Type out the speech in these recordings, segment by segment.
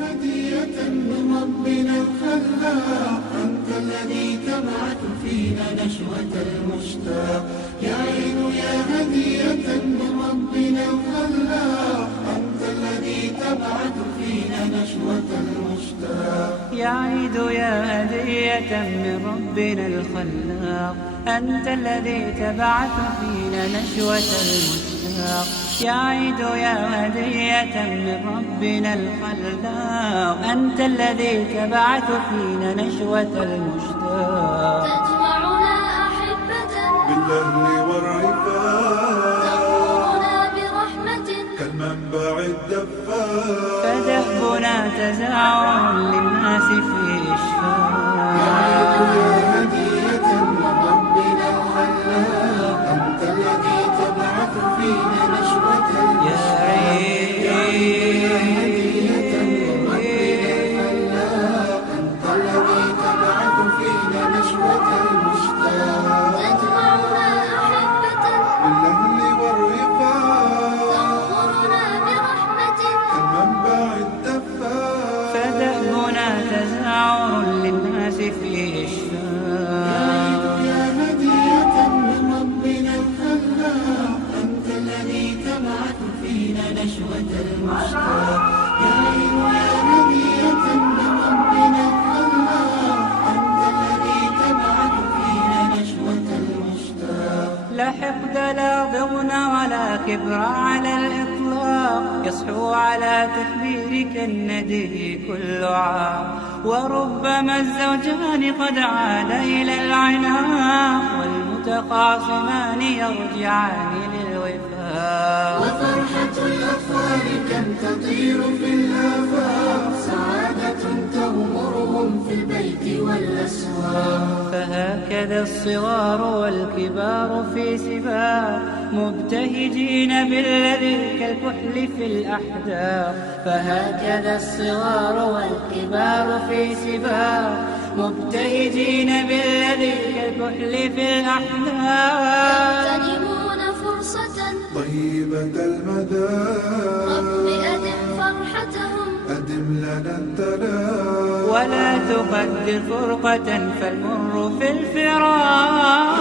هدية من ربنا الخلاق، أنت الذي تبعث فينا نشوة المشتاق. يا عيد يا هدية من ربنا الخلاق، أنت الذي تبعث فينا نشوة المشتاق. يا عيد يا هدية من ربنا الخلاق، أنت الذي تبعث فينا نشوة المشتاق. يا عيد يا هدية من ربنا الخلاق، أنت الذي تبعث فينا نشوة المشتاق. تجمعنا أحبة بالأهل والرفاق، تأمرنا برحمة كالمنبع الدفاق. فدهبنا تزاور للناس في إشفاق. يا عيد يا هدية من ربنا الخلاق، أنت الذي تبعث فينا نشوة المشتاق. يا عيد يا هدية من ربنا الخلاق، أنت الذي تبعث فينا نشوة المشتاق. تجمعنا أحبة بالأهل والرفاق، تأمرنا برحمة كالمنبع الدفاق. فدهبنا تزاور للناس في إشفاق. يا هدية من ربنا الخلاق، أنت الذي تبعث فينا نشوة المشتاق. يا عيد يا هدية من ربنا الخلاق، أنت الذي تبعث فينا نشوة المشتاق. لا حقد لا ضغن ولا كبر على الإطلاق، يصحو على تكبيرك الندي كل عام. وربما الزوجان قد عاد إلى العناق، والمتخاصمان يرجعان للوفاق. وفرحة الأطفال كم تطير في الآفاق، سعادة تغمرهم في البيت والأسواق. فهكذا الصغار والكبار في سباق، مبتهجين بالذي كالكحل في الأحداق. فهكذا الصغار والكبار في سباق، مبتهجين بالذي كالكحل في الأحداق. يغتنمون فرصة طيبة المدى، رب أدم فرحتهم أدم لنا التلاق. ولا تقدر فرقة فالمر في الفراق.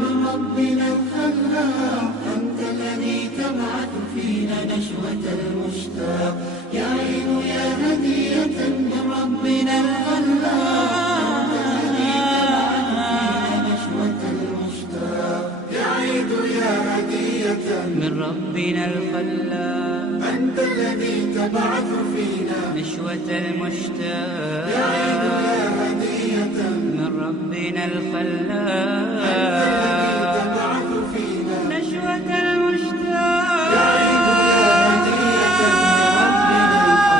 من ربنا الخلاق، أنت الذي تبعث فينا نشوة المشتاق. يا عيد يا هدية من ربنا الخلاق، أنت الذي تبعث فينا نشوة المشتاق. يا عيد يا هدية من ربنا الخلاق، أنت الذي تبعث فينا نشوة المشتاق. يا عيد يا هدية من ربنا الخلاق، تبعث فينا نشوة المشتاق. يا عيد يا هدية من ربنا الخلاق،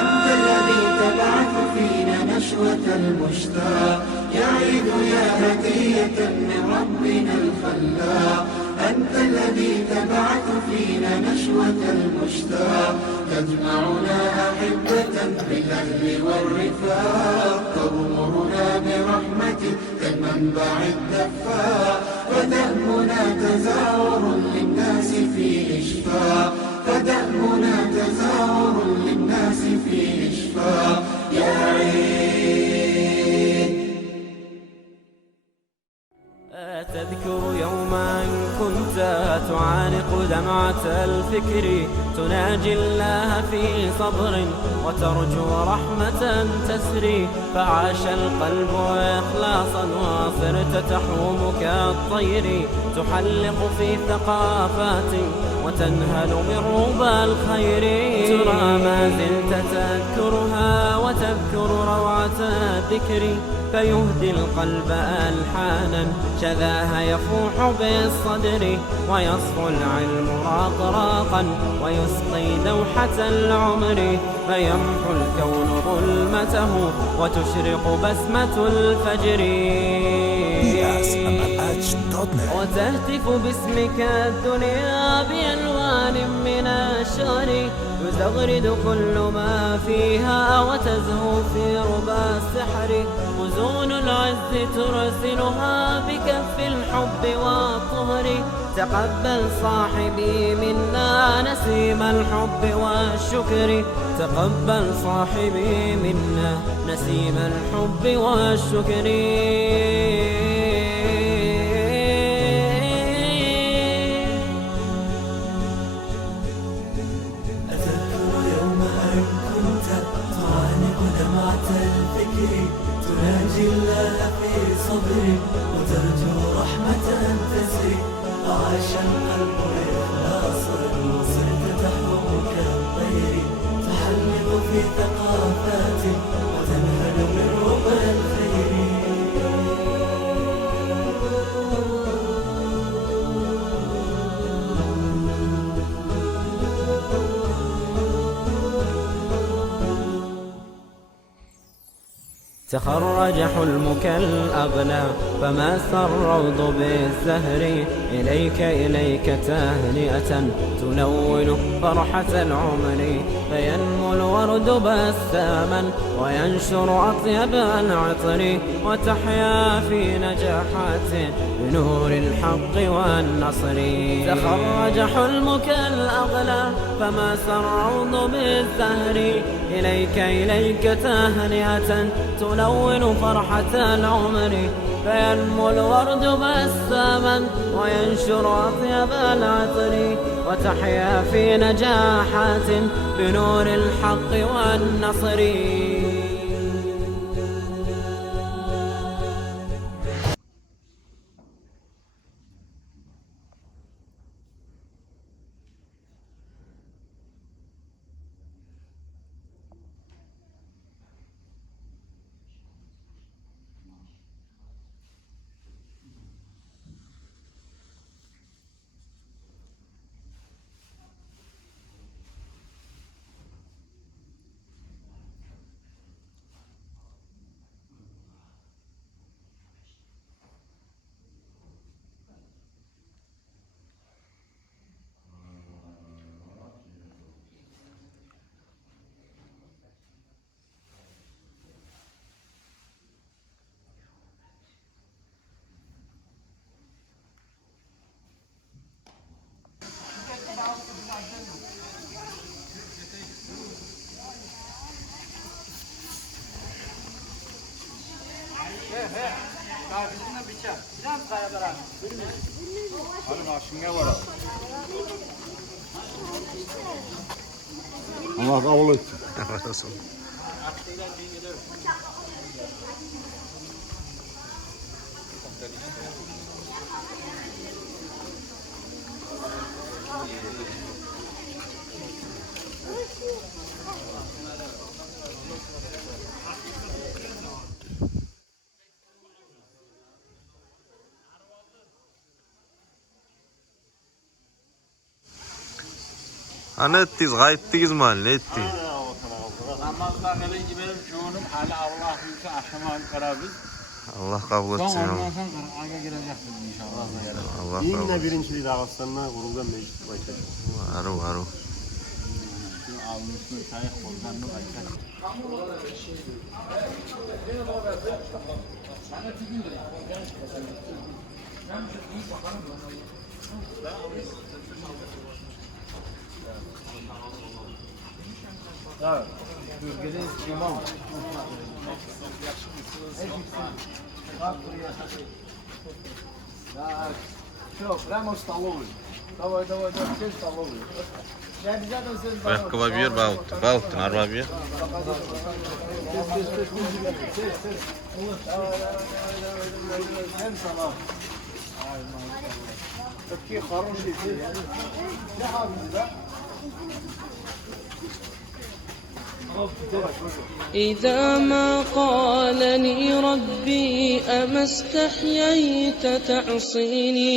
أنت الذي تبعث فينا نشوة المشتاق. يا عيد يا هدية من ربنا الخلاق، أنت الذي تبعث فينا نشوة المشتاق. تجمعنا أحبة بالأهل والرفاق، تغمرنا برحمتك كالمنبع الدفاق. فدهبنا تزاور للناس في إشفاق، فدهبنا تزاور للناس في إشفاق. يا عيد تذكر يوما كنت تعانق دمعة الفكر، تناجي الله في صبر وترجو رحمة تسري. فعاش القلب إخلاصا وصرت تحوم كالطير، تحلق في ثقافات وتنهل من ربى الخير. ترى ما زلت تذكرها وتذكر روعة الذكر، فيهدي القلب ألحانا شذاها يفوح بالصدر. ويصفو العلم راقراقا ويسقي دوحة العمر، فيمحو الكون ظلمته وتشرق بسمة الفجر. وتهتف باسمك الدنيا بألوان من الشعر، يزف وتغرد كل ما فيها وتزهو في ربى السحر. وزون العز ترسلها بكف الحب والطهر. تقبل صاحبي منا نسيم الحب والشكر. تقبل صاحبي منا نسيم الحب والشكر. تناجي الله في صبري وترجو رحمة أن تسري. وعاش القلب إخلاصا وصرت تحوم كالطير. تحلق في ثقافات وتنهل من ربى الخير. تخرج حلمك الأغلى فما الروض بالزهر. إليك تهنئة تلون فرحة العمر. فينمو الورد بساما وينشر أطيب العطر. وتحيا في نجاحات بنور الحق والنصر. تخرج حلمك الأغلى فما الروض بالزهر. إليك تهنئة تلون فرحة العمر. فينمو الورد بساما وينشر أطيب العطر. وتحيا في نجاحات بنور الحق والنصر. Allah kabul etsin. Allah olsun. أنا تيز غايب تيز مال نتي. Allah kabul etsin. Allah Yine birinciliği Dağıstan'la kuruldan meclis başladı. Aru. Прямо в столовую. Давай, все в столовую. Ayakkabı bir balıktın araba bir. Такие хорошие дети. إذا ما قالني ربي أما استحييت تعصيني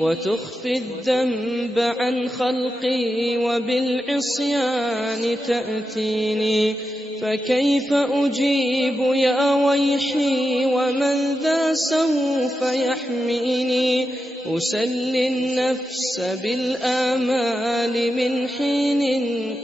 وتخفي الذنب عن خلقي وبالعصيان تأتيني فكيف أجيب يا ويحي ومن ذا سوف يحميني أسلي النفس بالآمال من حين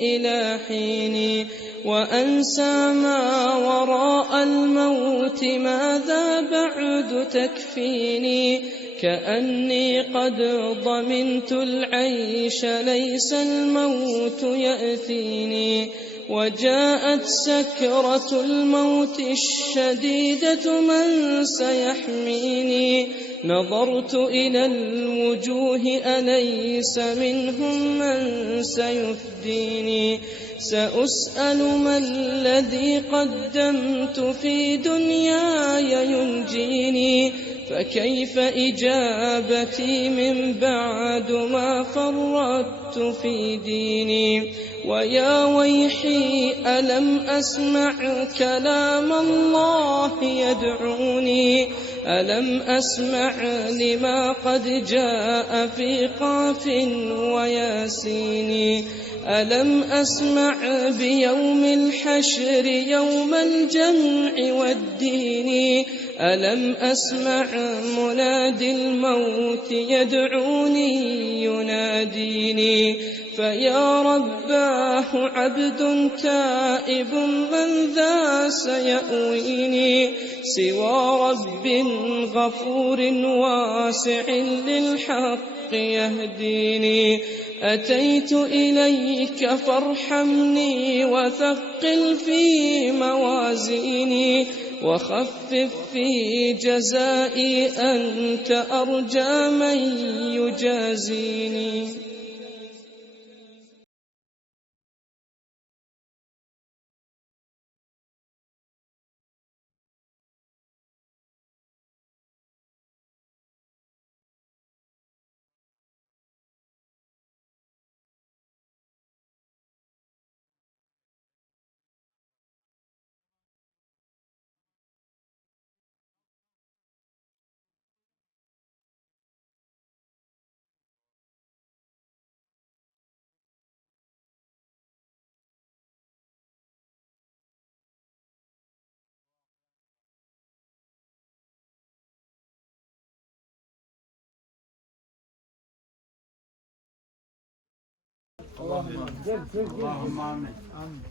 إلى حين وأنسى ما وراء الموت ماذا بعد تكفيني كأني قد ضمنت العيش ليس الموت يأتيني وجاءت سكرة الموت الشديدة من سيحميني نظرت إلى الوجوه أليس منهم من سيفديني سأسأل ما الذي قدمت في دنياي ينجيني فكيف إجابتي من بعد ما فرطت في ديني ويا ويحي ألم أسمع كلام الله يدعوني ألم أسمع لما قد جاء في قاف وياسين ألم أسمع بيوم الحشر يوم الجمع والدين ألم أسمع منادي الموت يدعوني يناديني فيا رباه عبد تائب من ذا سيأويني سوى رب غفور واسع للحق يهديني أتيت إليك فارحمني وثقل في موازيني وخفف في جزائي أنت أرجى من يجازيني اللهم آمين.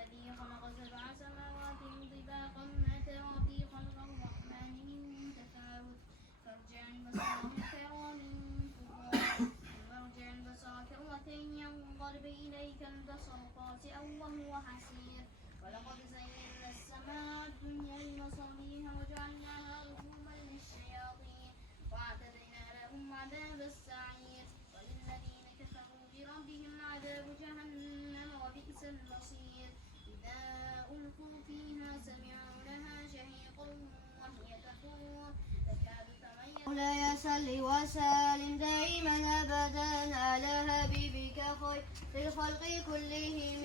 الذي خلق سبع سماوات طباقا ما ترى في خلق الرحمن من تفاوت فارجع البصر ترى من فروع وارجع البصر كرتين ينقلب إليك البصر خاسئا وهو حسير ولقد زينا السماء الدنيا بمصابيح وجعلناها رجوما للشياطين وأعتدنا لهم عذاب السعير وللذين كفروا بربهم عذاب جهنم وبئس المصير إذا ألقوا فيها سمعوا لها شهيقا وهي تفور تكاد تميز مولاي صل وسلم دائما أبدا على حبيبك خير الخلق كلهم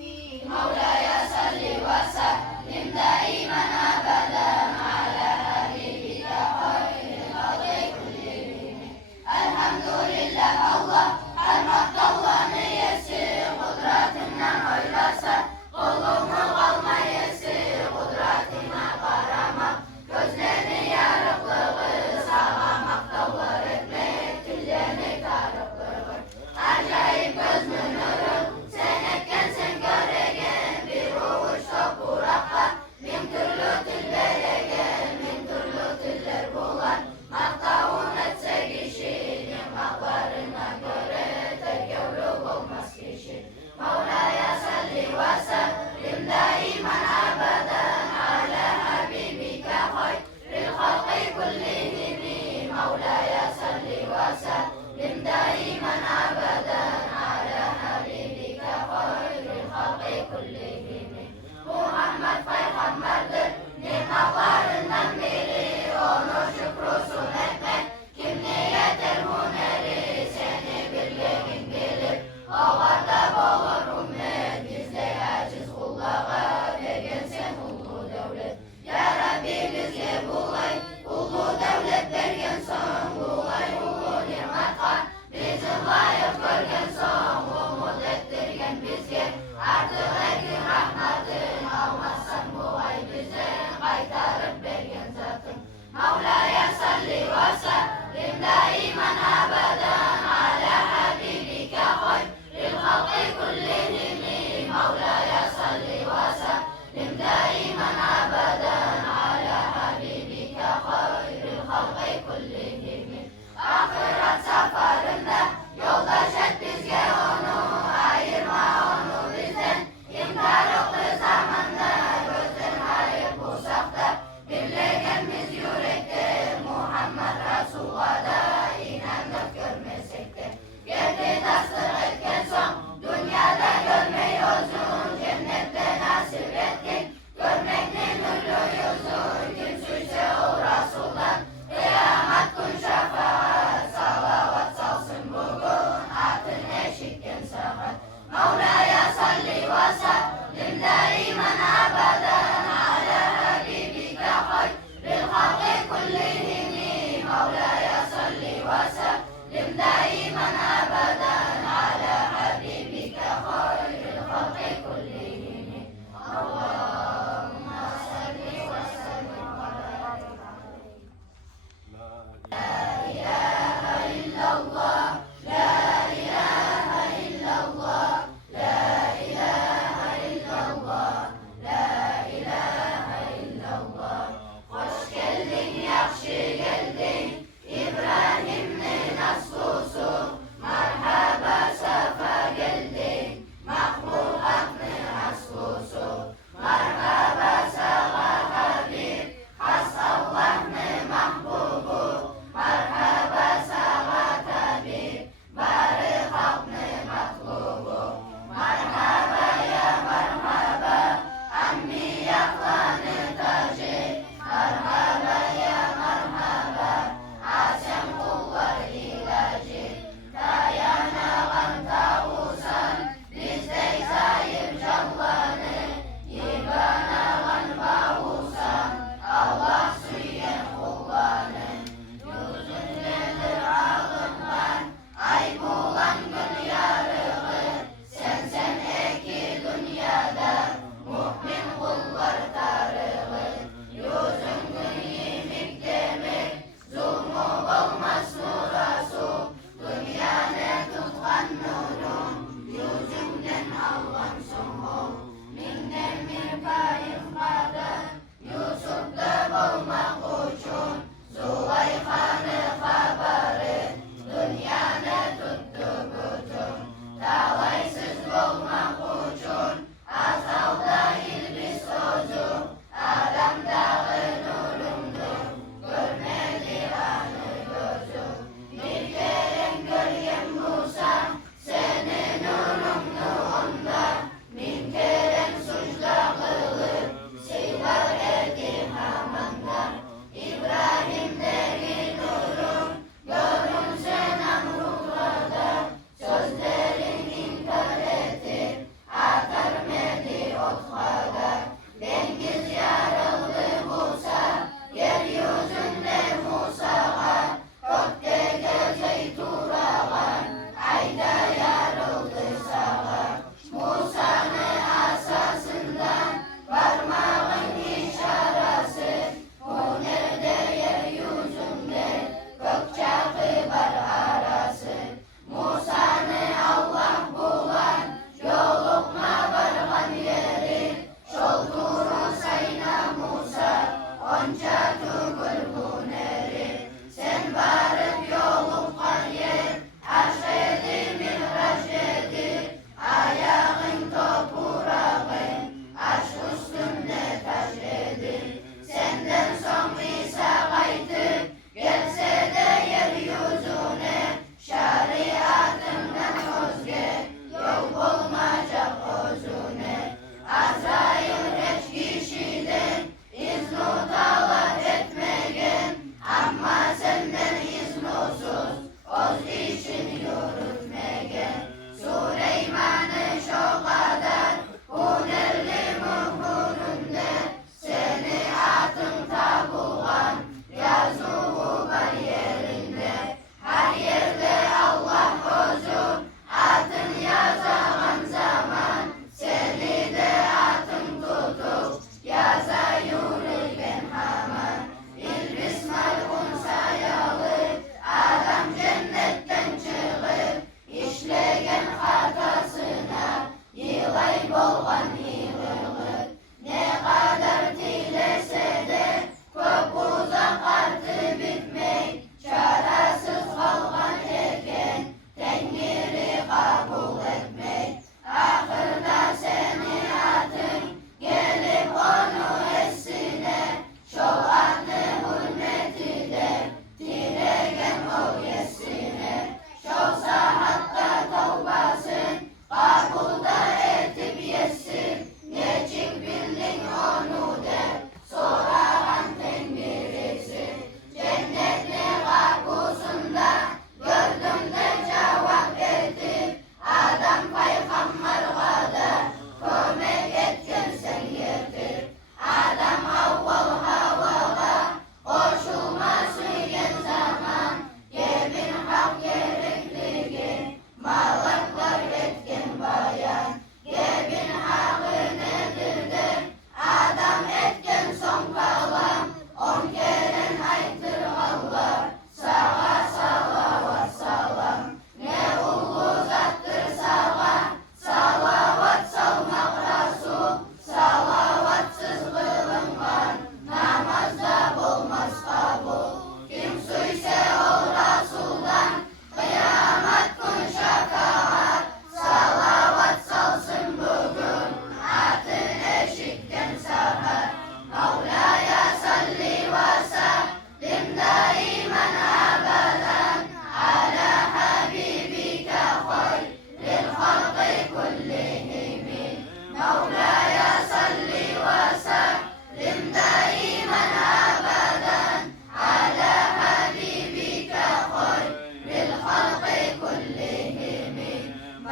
مولاي صل وسلم دائما أبدا على حبيبك خير الخلق كلهم الحمد لله الله المحض الله ميسر قدراتنا خيرسا قلوبنا والما يسر قدراتنا قرامة gözlerini yarıklığı sağlamak doğru etmek tüllerini karıklığı acayip gözünün nuru sen etken sen göregen bir uçta kurakla bin türlü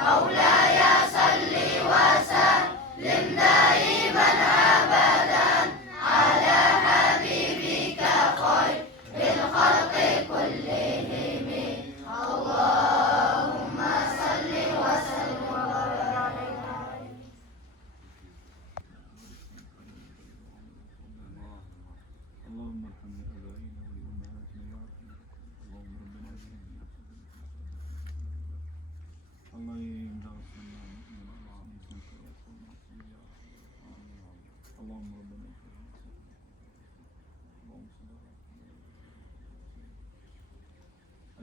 مولاي صل وسلم دائما أبدا على حبيبك خير الخلق كلهم اللهم صل وسلم وبارك عليه. اللهم ارحم آبائنا وأمهاتنا يا رب. اللهم ربنا الله يجعل لنا من الله اللهم ربنا اللهم صل على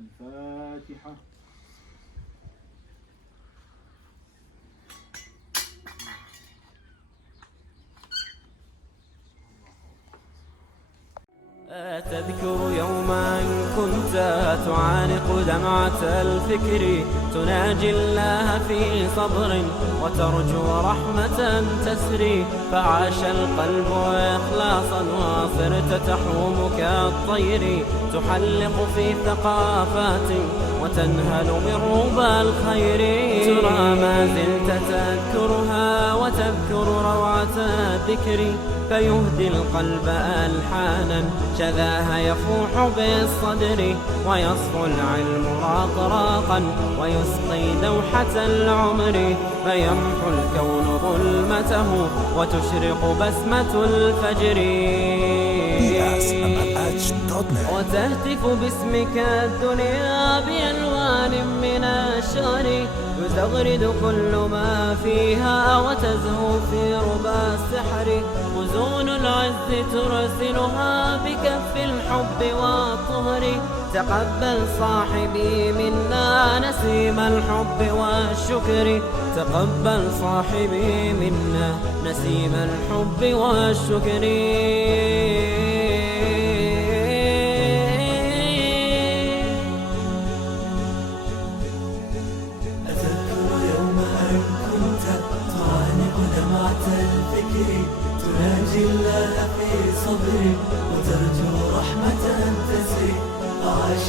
الفاتحة. تذكر يوما كنت تعانق دمعة الفكر تناجي الله في صبر وترجو رحمة تسري فعاش القلب إخلاصا وصرت تحوم كالطير تحلق في ثقافات وتنهل من ربى الخير ترى ما زلت تذكرها وتذكر روعة الذكر فيهدي القلب ألحانا شذاها يفوح بالصدر ويصفو العلم راقراقا ويسقي دوحة العمر فيمحو الكون ظلمته وتشرق بسمة الفجر وتهتف باسمك الدنيا بألوان من الشعر يزغرد كل ما فيها وتزهو في ربى السحر غزون العز ترسلها بكف الحب والطهر تقبل صاحبي منا نسيم الحب والشكر تقبل صاحبي منا نسيم الحب والشكر تناجي الله في صبر وترجو رحمة تسري فعاش